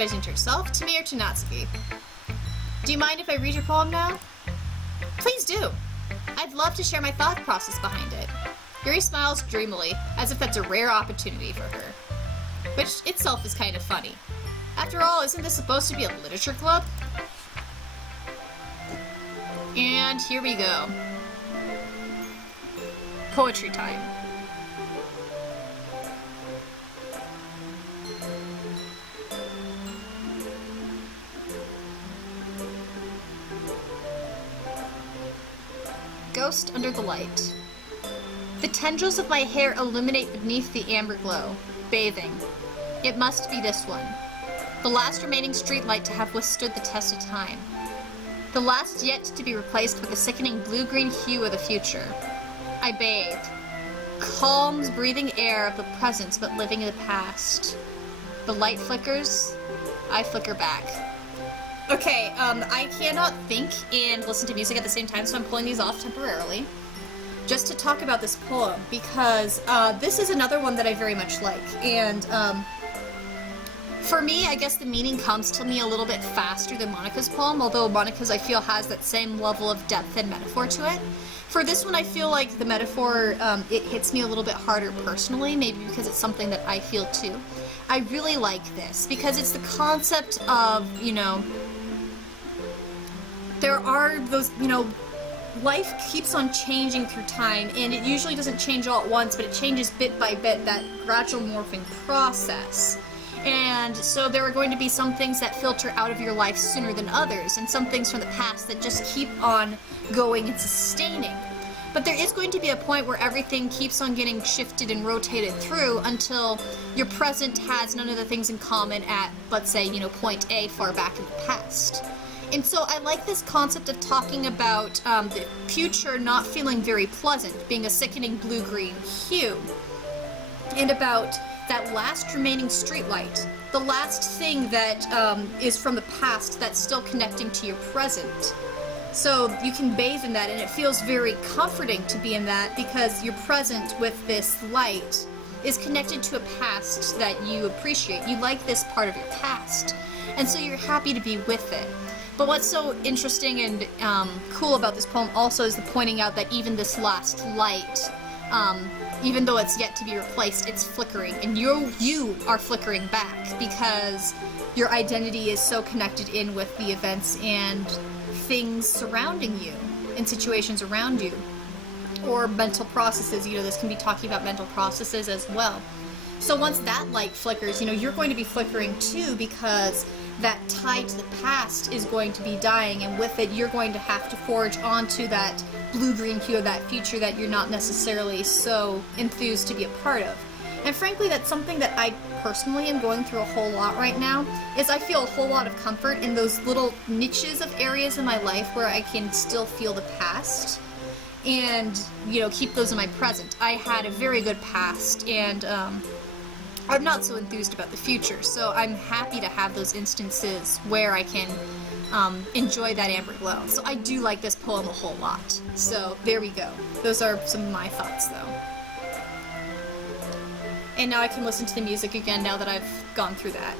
Advising to yourself, to me, or to Natsuki. Do you mind if I read your poem now? Please do! I'd love to share my thought process behind it. Yuri smiles dreamily, as if that's a rare opportunity for her. Which itself is kind of funny. After all, isn't this supposed to be a literature club? And here we go. Poetry time. Ghost under the light. The tendrils of my hair illuminate beneath the amber glow, bathing. It must be this one. The last remaining streetlight to have withstood the test of time. The last yet to be replaced with the sickening blue-green hue of the future. I bathe. Calm, breathing air of the present but living in the past. The light flickers. I flicker back. Okay, I cannot think and listen to music at the same time, so I'm pulling these off temporarily. Just to talk about this poem, because this is another one that I very much like. And for me, I guess the meaning comes to me a little bit faster than Monica's poem, although Monica's, I feel, has that same level of depth and metaphor to it. For this one, I feel like the metaphor, it hits me a little bit harder personally, maybe because it's something that I feel too. I really like this, because it's the concept of, you know, there are those, you know, life keeps on changing through time, and it usually doesn't change all at once, but it changes bit by bit, that gradual morphing process. And so there are going to be some things that filter out of your life sooner than others, and some things from the past that just keep on going and sustaining. But there is going to be a point where everything keeps on getting shifted and rotated through until your present has none of the things in common at, let's say, you know, point A far back in the past. And so I like this concept of talking about the future not feeling very pleasant, being a sickening blue-green hue, and about that last remaining streetlight, the last thing that is from the past that's still connecting to your present. So you can bathe in that, and it feels very comforting to be in that, because your present with this light is connected to a past that you appreciate. You like this part of your past, and so you're happy to be with it. But what's so interesting and cool about this poem also is the pointing out that even this last light, even though it's yet to be replaced, it's flickering, and you are flickering back, because your identity is so connected in with the events and things surrounding you, and situations around you, or mental processes. You know, this can be talking about mental processes as well. So once that light flickers, you know, you're going to be flickering too, because that tie to the past is going to be dying, and with it you're going to have to forge onto that blue-green hue of that future that you're not necessarily so enthused to be a part of. And frankly, that's something that I personally am going through a whole lot right now, is I feel a whole lot of comfort in those little niches of areas in my life where I can still feel the past and, you know, keep those in my present. I had a very good past, and I'm not so enthused about the future, so I'm happy to have those instances where I can enjoy that amber glow. So I do like this poem a whole lot. So there we go. Those are some of my thoughts, though. And now I can listen to the music again now that I've gone through that.